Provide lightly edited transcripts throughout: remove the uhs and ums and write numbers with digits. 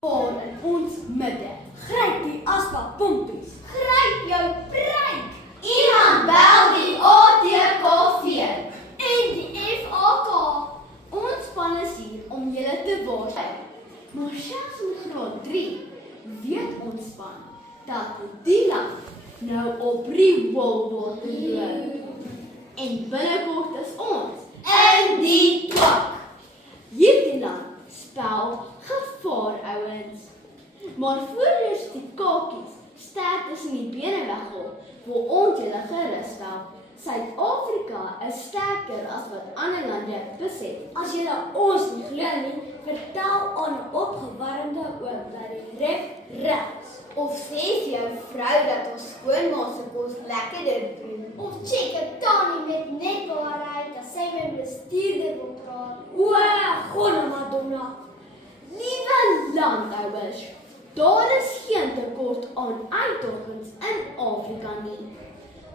Voor in ons midde. Gryp die asbakpompies. Gryp jou breek. Iemand bel die ATKV En die FAK. Ons span is hier om julle te waarsku. Maar selfs in graad 3 weet ons span dat die land nou op rewol word gedoen. En binnekort is ons in die twak. hierdie land spel gevaar, ouens. Maar voor ons die kakies sterk tussen die bene weghol, wil ons julle gerus stel. Suid-Afrika is sterker as wat ander lande beset. As julle ons nie glo nie, vertel aan 'n opgewarmde oom dat die reg is. Of sê vir jou vrou dat ons skoonma se kos lekkerder doen. Of check 'n tannie met net waarheid dat sy met bestuurder wil praat. O, gonna Madonna. Liewe landouers, daar is geen tekort aan uitdagings in Afrika nie.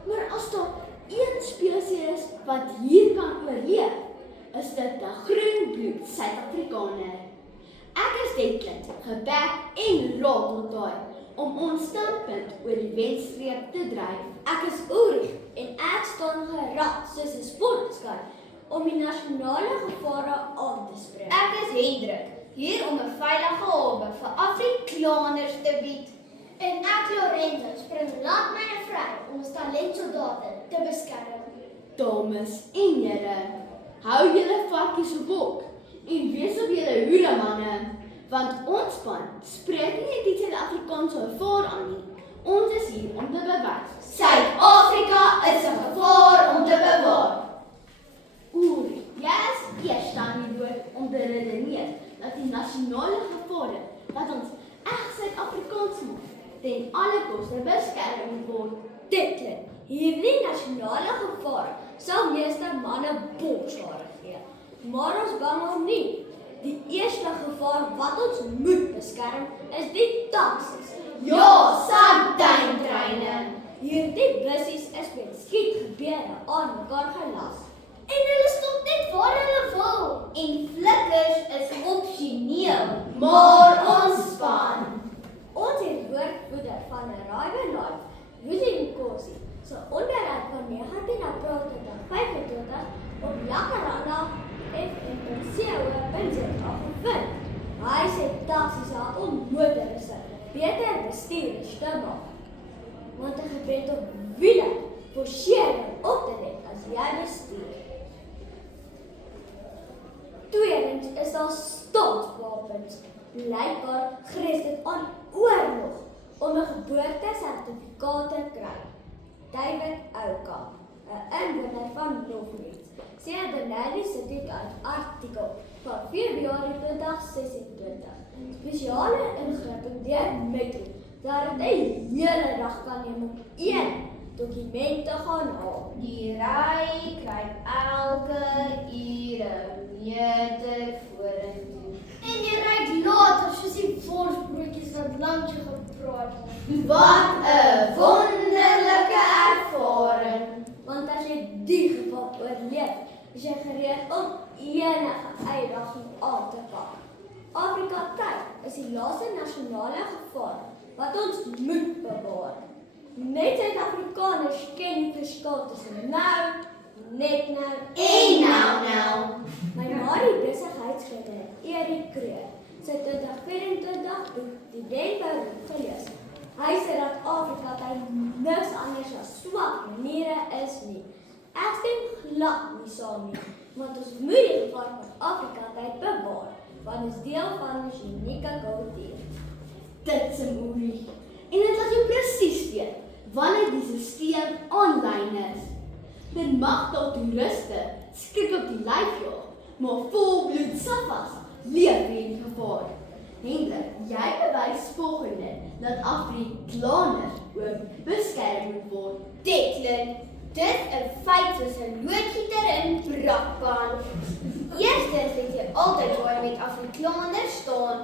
Maar as daar een spesies is wat hier kan oorleef, is dit 'n groenbloed Suid-Afrikaner. Ek is Dekland, gebek en raad ontaai om ons standpunt oor die wenstreep te dryf. Ek is Ulrich en ek staan gerad soos 'n sportskar om die nasionale gevare aan te spreek. Ek is Hendrik, hier om 'n veilige hawe vir Afrikaners te bied. En ek Lorenzo spring laat myne vry om ons talentsoldate te beskerm. Dames en here, hou julle varkies op hok en wees op julle hoede, manne, want ons span spreek nie net die Suid-Afrikaanse gevaar aan nie. Ons is hier om te bewys. Suid-Afrika is 'n gevaar om te bewaar. Oer, jy is eers aan die dood om te redeneer dat die nasionale gevare wat ons reg Suid-Afrikaans maak, ten alle koste beskerm moet word. Dit hierdie nasionale gevaar sal meeste manne botsare gee. Maar ons bang hom nie. Die eerste gevaar wat ons moet beskerm is die taksies. Ja, sandtuintreine. Hierdie bussies is met skietgebeure aan mekaar gelas. En hulle stop net waar hulle wil. En flikkers is opsioneel, maar ons span. Ons het woordvoerder van 'n Rider Life, Rudy Nkosi, se onderhoud van 19 April 2025 op Jacaranda FM.co.za gevind. Hy sê taksies help om motoriste beter bestuurders te maak. Want 'n gebrek op wiele forceer jou op te let as jy bestuur. Tweedens is daar staatswapens. Blykbaar grens dit aan oorlog om 'n geboortesertifikaat te kry. David Oukamp, 'n inwoner van Lofmeer, sê Benelli Instituut uit artikel van Februarie 2026. Spesiale ingryping deur Metro dat dit 'n hele dag kan neem om een dokument te gaan haal. Die ry kry elke uur 'n meter vorentoe. En jy ry later soos die vorsbroodjies wat langs jou gepraat het. Wat 'n wonderlike ervaring. Want as jy die geval oorleef, is jy gereed om enige uitdaging aan te pak. Afrika tyd is die laaste nasionale gevaar wat ons moet bewaar. Net Suid-Afrikaners ken die verskil tussen nou, net nou En nou. My ma die besigheidsleier, Erik Kreer, sy 2024 boek Die Denkbouw gelees. Hy sê dat Afrika tyd niks anders as swak maniere is nie. Ek stem glad nie saam nie, want ons moet die gevaar van Afrika tyd bewaar, want ons deel van ons unieke kultuur. Dit is 'n oerie. En dit laat jou presies weet wanneer die stelsel aanlyn is. Dit mag dalk toeriste skrik op die lyf jaag, maar volbloed safas leef hierdie gevaar. Hendrik, jy bewys volgende dat Afrikaners ook beskerm moet word. Dekland, dit 'n feit soos 'n loodgieter in brakpan. Eerstens weet jy altyd waar jy met Afrikaners staan.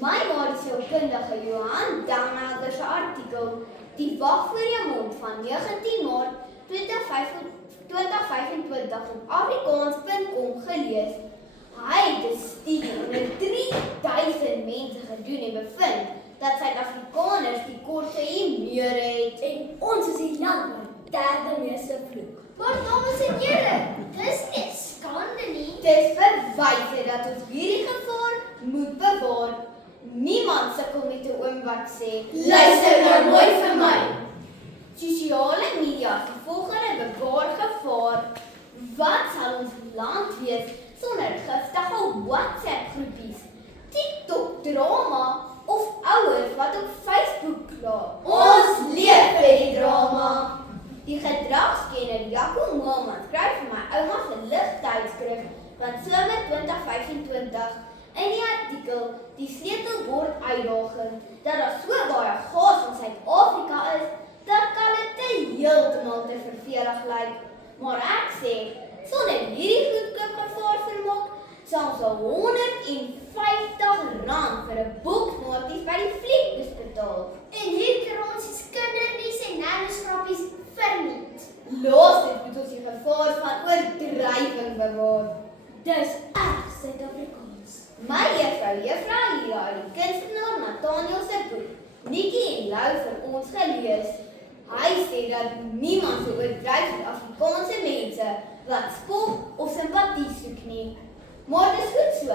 My ma die sielkundige Johan Danmelder se artikel Die wag voor jou mond van 19 Maart 2025 op Afrikaans.com gelees. Hy het 'n studie onder 3000 mense gedoen en bevind dat Suid-Afrikaners die kortste humeur het. En ons is die land met derde meeste vloek. Maar dames en here, dis net skande nie. Dis bewyse dat ons hierdie gevaar moet bewaar. Niemand sukkel met 'n oom wat sê, luister nou mooi vir my. Sosiale media is die volgende bewaar gevaar. Wat sal ons land wees sonder giftige WhatsApp groepies, TikTok drama of ouers wat op Facebook kla? Ons leef vir die drama. Die gedragskenner Jaco Moelman skryf vir my ouma se ligtydskrif van somer 2025 in die artikel Die sleutelbord uitdaging dat daar so baie gas in Suid-Afrika is, dat kan dit heeltemal te vervelig lyk. Maar ek sê, sonder hierdie goedkoop gevaar vermaak, sal ons al R150 vir 'n boeknoties by die fliekbus betaal. En hier kan ons die kindernuus en nanoskrappies verniet. Laastens moet ons die gevaar van oordrywing bewaar. Dis erg Suid-Afrikaans. My juffrou Hila het die kunstenaar Nathaniel se boek, Nikkie en Lou vir ons gelees. Hy sê dat niemand so oordryf met Afrikaanse mense wat spog of simpatie soek nie. Maar dis goed so.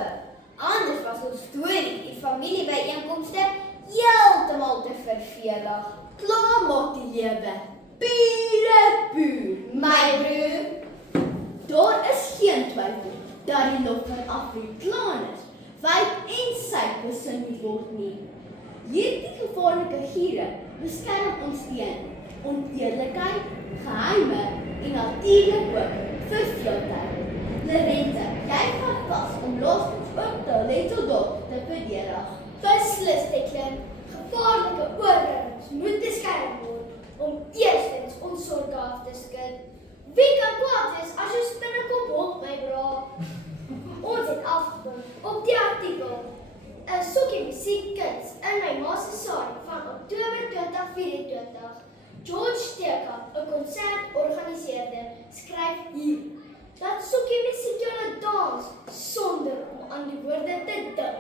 Anders was ons storie en familiebyeenkomste heeltemal te vervelig. Klaar maak die lewe. Pure puur. My broer, Daar is geen twyfel dat die lof van Afrikaners wyd en suid besin moet word nie. Hierdie gevaarlike giere beskerm ons teen oneerlikheid, geheime en natuurlik ook verveeldheid. Lerente, jy gaan pas om laastens ook talentdorp te verdedig. Beslis, Declan. Gevaarlike oordragings moet beskerm word om eerstens ons sorge af te skud. Wie kan kwaad wees as jou spinnekop hok, my bra? Ons het afgekom op die artikel 'n sokkie musiekkuns in my ma se saal van Oktober 2024. George Steker, 'n konsertorganiseerder, skryf hier dat sokkie musiek julle dans sonder om aan die woorde te dink.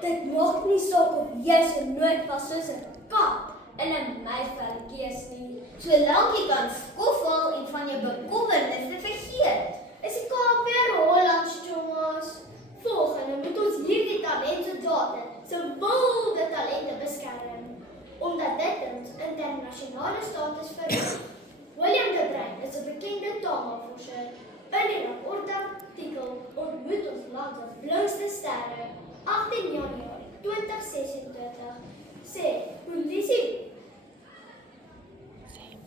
Dit maak nie saak of jy so nooit was soos 'n kat in 'n meisverkeers nie. solank jy kan skoffel en van jou bekommernisse vergeet. Is die Kaap weer Hollands, Thomas? Volgende moet ons hierdie talentsoldaten se wilde talente beskerm, omdat dit ons internasionale status verhoog. William de Bruin is 'n bekende tamelvorser. In die rapportartikel ontmoet ons land se blauwste sterre, 18 Januarie 2026, sê polisie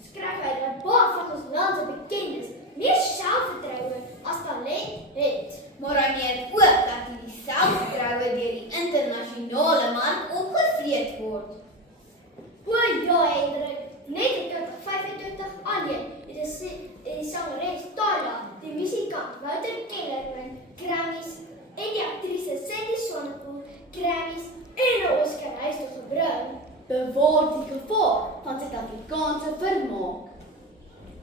skryf hy dat baie van ons land se bekendes meer selfvertroue as talent het. Maar hy weet ook dat die selfvertroue deur die internasionale mark opgevreet word. O ja, Hendrik, net in 2025 aanheen het die sangeres Tyla, die musikant Wouter Kellerman, Grammys en die aktrise Cindy Swanepoel, Grammys en 'n Oscar huis toe gebring. Bewaar die gevaar van Suid-Afrikaanse vermaak.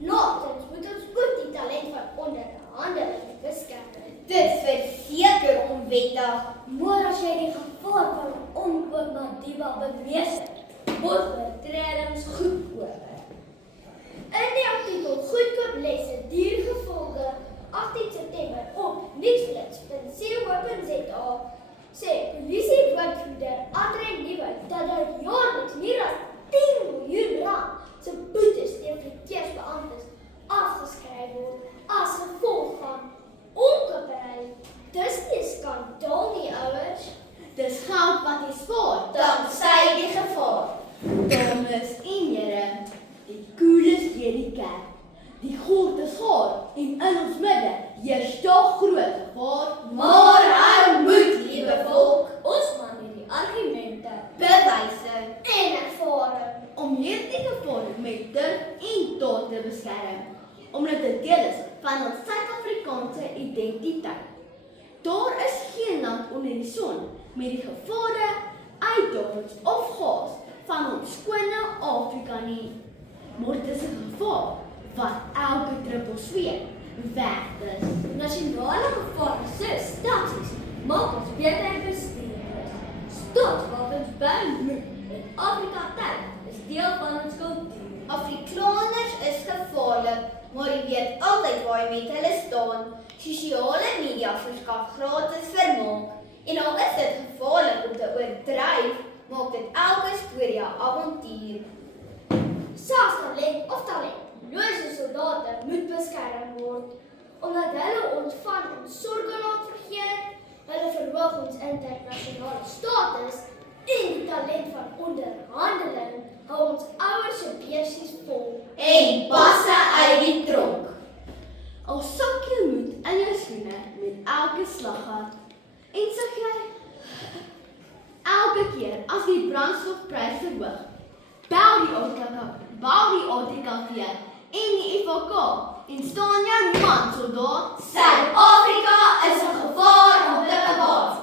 Laastens moet ons ook die talent van onderhandeling beskerm. Dit is verseker onwettig. Maar as jy die gevaar van onkoördinatiewe bemeester, word oortredings goedkoop. In die artikel Goedkoop lesse diergevolge 18 September op nuusflits.co.za sê polisiewoordvoerder Andre Nieuwen dat daar jaarliks meer as 10 miljoen rand se boetes teen verkeersbeamptes afgeskryf word as gevolg van onkoöpery. Dis nie skandaal nie, ouers. Dis geld wat jy spaar, Danksy die gevaar. dames en here, die koeles deur die kerk. Die God is gaar en in ons midde heers daar groot gevaar, Maar hou moed, liewe volk. Ons man het die argumente Bewyse. en ervaring. om hierdie gevaar met durf en daad te beskerm, omdat dit deel is van ons Suid-Afrikaanse identiteit. Daar is geen land onder die son met die gevare, uitdagings of gas van ons skone Afrika nie. Maar dit is 'n gevaar wat elke druppel sweet werd is. Nasionale gevare soos staatsies Maak ons beter bestuurders. Staatswapens bou moed en Afrika tyd is deel van ons kultuur. Afrikaners is gevaarlik, maar jy weet altyd waar jy met hulle staan. Sosiale media verskaf gratis vermaak. En al is dit gevaarlik om te oordryf, maak dit elke storie 'n avontuur. Saastalent of talentlose soldate moet beskerm word, omdat hulle ons van ons sorge laat vergeet, hulle verhoog ons internasionale status en die talent van onderhandeling hou ons ouers se beursies vol. En passe uit die tronk. Al sak jy moed in jou skoene met elke slaggat. En sag jy, elke keer as die brandstofprys verhoog, bel die ATKV en die FHK en staan jou man soldaat. Suid-Afrika is 'n gevaar om te bewaar.